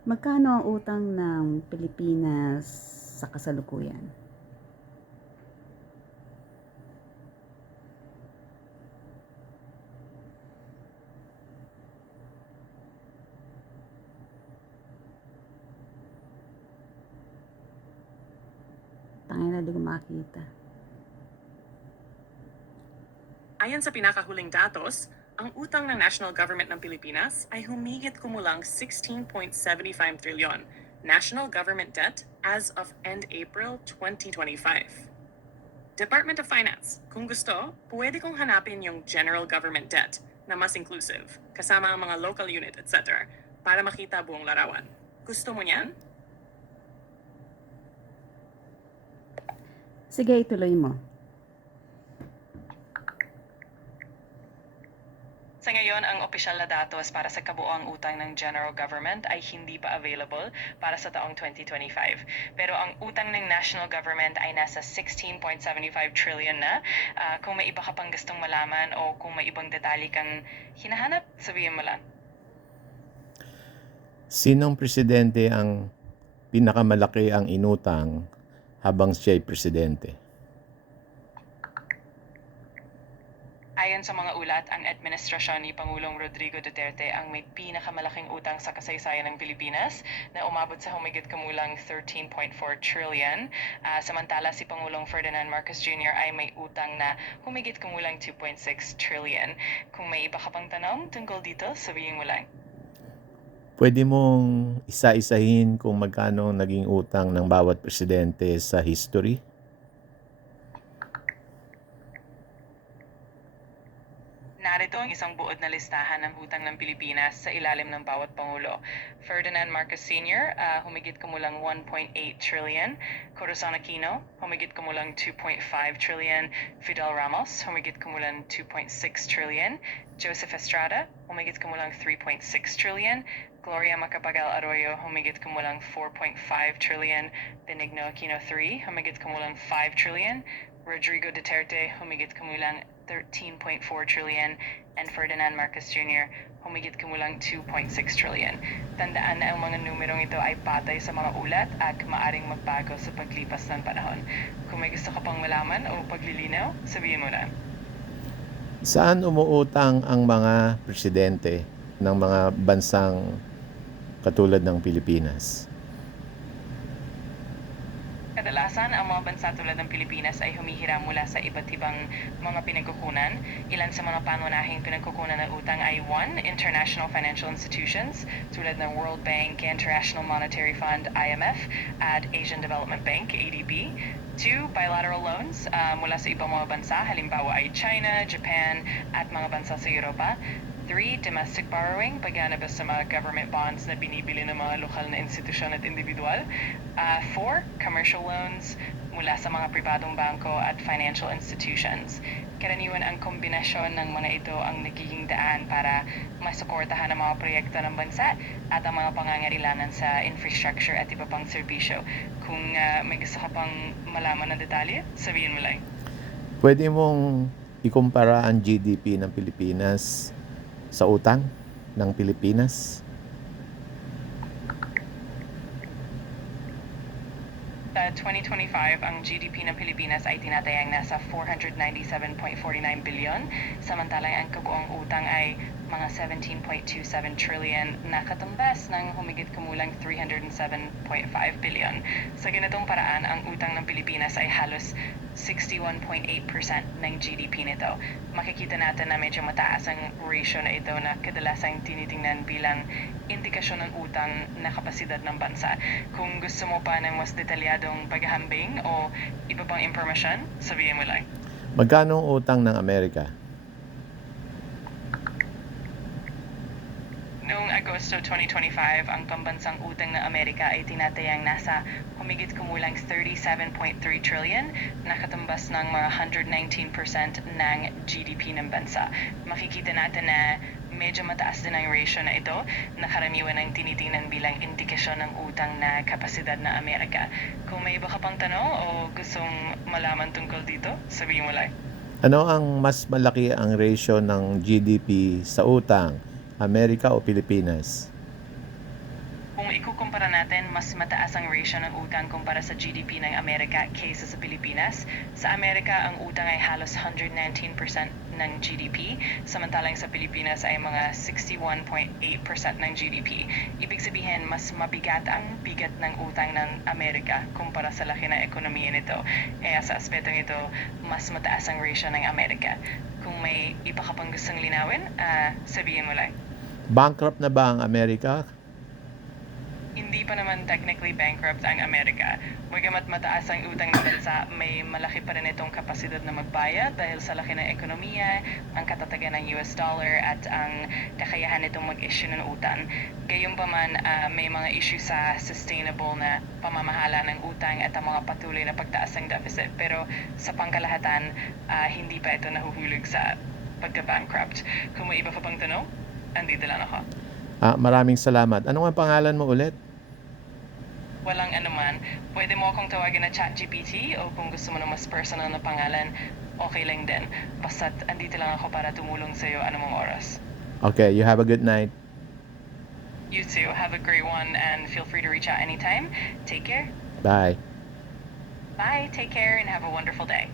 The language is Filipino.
Magkano ang utang ng Pilipinas sa kasalukuyan? Tangina, di ko makita. Ayon sa pinakahuling datos, ang utang ng national government ng Pilipinas ay humigit kumulang 16.75 trilyon national government debt as of end April 2025. Department of Finance, kung gusto, pwede kong hanapin yung general government debt na mas inclusive, kasama ang mga local unit, etc. para makita buong larawan. Gusto mo niyan? Sige, ituloy mo. Sa ngayon, ang opisyal na datos para sa kabuoang utang ng general government ay hindi pa available para sa taong 2025. Pero ang utang ng national government ay nasa 16.75 trillion na. Kung may iba ka pang gustong malaman o kung may ibang detalye kang hinahanap, sabihin mo lang. Sinong presidente ang pinakamalaki ang inutang habang siya'y presidente? Ayon sa mga ulat, ang administrasyon ni Pangulong Rodrigo Duterte ang may pinakamalaking utang sa kasaysayan ng Pilipinas na umabot sa humigit kumulang 13.4 trillion. Samantala si Pangulong Ferdinand Marcos Jr. ay may utang na humigit kumulang 2.6 trillion. Kung may iba ka pang tanong tungkol dito, sabihin mo lang. Pwede mong isa-isahin kung magkano naging utang ng bawat presidente sa history? Narito ang isang buod na listahan ng utang ng Pilipinas sa ilalim ng bawat Pangulo. Ferdinand Marcos Sr., humigit kumulang 1.8 trillion. Corazon Aquino, humigit kumulang 2.5 trillion. Fidel Ramos, humigit kumulang 2.6 trillion. Joseph Estrada, humigit kumulang 3.6 trillion. Gloria Macapagal Arroyo, humigit kumulang 4.5 trillion. Benigno Aquino III, humigit kumulang 5 trillion. Rodrigo Duterte, humigit kumulang 13.4 trillion, and Ferdinand Marcos Jr., humigit kumulang 2.6 trillion. Tandaan na ang mga numerong ito ay patay sa mga ulat at maaring magbago sa paglipas ng panahon. Kung may gusto ka pang malaman o paglilinaw, sabihin mo na. Saan umuutang ang mga presidente ng mga bansang katulad ng Pilipinas? Kadalasan, ang mga bansa tulad ng Pilipinas ay humihiram mula sa iba't ibang mga pinagkukunan. Ilan sa mga pangunahing pinagkukunan ng utang ay 1. International financial institutions tulad ng World Bank, International Monetary Fund, IMF, at Asian Development Bank, ADB. 2. Bilateral loans mula sa ibang mga bansa, halimbawa ay China, Japan, at mga bansa sa Europa. 3. Domestic borrowing, pagganaba sa mga government bonds na binibili ng mga lokal na institusyon at individual. 4. Commercial loans mula sa mga pribadong bangko at financial institutions. Karaniwan ang kombinasyon ng mga ito ang nagiging daan para masuportahan ang mga proyekto ng bansa at ang mga pangangailangan sa infrastructure at iba pang serbisyo. Kung may gusto ka pang malaman ng detalye, sabihin mo lang. Pwede mong ikumpara ang GDP ng Pilipinas sa utang ng Pilipinas? Sa 2025, ang GDP ng Pilipinas ay tinatayang nasa 497.49 billion, samantalang ang kabuong utang ay mga 17.27 trillion na katumbas ng humigit kumulang 307.5 billion. Sa ganitong paraan, ang utang ng Pilipinas ay halos 61.8% ng GDP nito. Makikita natin na medyo mataas ang ratio na ito na kadalasang tinitingnan bilang indikasyon ng utang na kapasidad ng bansa. Kung gusto mo pa ng mas detalyadong paghahambing o iba pang impormasyon, sabihin mo lang. Magkano ang utang ng Amerika? Noong Agosto 2025, ang pambansang utang ng Amerika ay tinatayang nasa humigit kumulang 37.3 trillion na katumbas ng mga 119% ng GDP ng bansa. Makikita natin na medyo mataas din ang ratio na ito na karaniwan ang tinitingnan bilang indikasyon ng utang na kapasidad ng Amerika. Kung may iba ka pang tanong o gustong malaman tungkol dito, sabihin mo lang. Ano ang mas malaki ang ratio ng GDP sa utang, Amerika o Pilipinas? Kung Kung ikukumpara natin, mas mataas ang ratio ng utang kumpara sa GDP ng Amerika kaysa sa Pilipinas. Sa Amerika, ang utang ay halos 119% ng GDP, samantalang sa Pilipinas ay mga 61.8% ng GDP. Ibig sabihin, mas mabigat ang bigat ng utang ng Amerika kumpara sa laki ng ekonomiya nito. Kaya sa aspetong ito, mas mataas ang ratio ng Amerika. Kung may iba ka pang gustong linawin, sabihin mo lang. Bankrupt na ba ang Amerika? Hindi pa naman technically bankrupt ang Amerika. Bagamat mataas ang utang ng bansa, may malaki pa rin itong kapasidad na magbayad dahil sa laki ng ekonomiya, ang katatagan ng US dollar at ang kakayahan nitong mag-issue ng utang. Gayunpaman, may mga issue sa sustainable na pamamahala ng utang at ang mga patuloy na pagtaas ng deficit. Pero sa pangkalahatan, hindi pa ito nahuhulog sa pagka-bankrupt. Kung may iba ka pang tanong, andito lang ako. Maraming salamat. Ano ang pangalan mo ulit? Walang anuman. Pwede mo akong tawagin na ChatGPT o kung gusto mo ng mas personal na pangalan, okay lang din. Basta't andito lang ako para tumulong sa'yo anumang oras. Okay, you have a good night. You too. Have a great one and feel free to reach out anytime. Take care. Bye. Bye. Take care and have a wonderful day.